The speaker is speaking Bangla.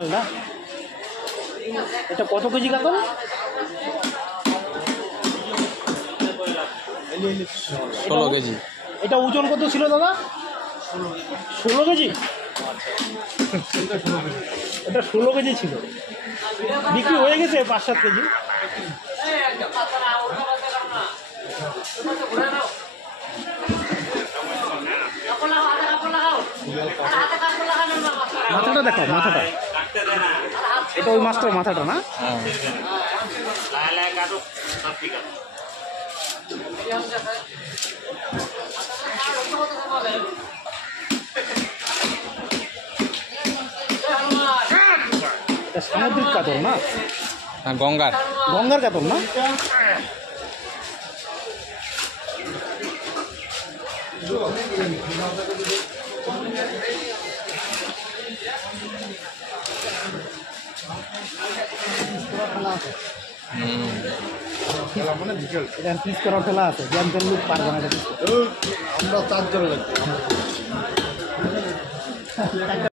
না এটা কত কেজি কাতল? 16 কেজি। এটা ওজন কত ছিল দাদা? 16 কেজি। এটা 16 কেজি ছিল, বিক্রি হয়ে গেছে 5-7 কেজি। মাথাটা দেখো, মাথাটা এটা ওই মাছটার মাথাটা না? এটা সামুদ্রিক কাতল না? গঙ্গার গঙ্গার কাতল না? পিস করা ফেলা আছে, জ্যামতেন লোক পারবে না। আমরা 4 জন লাগবে।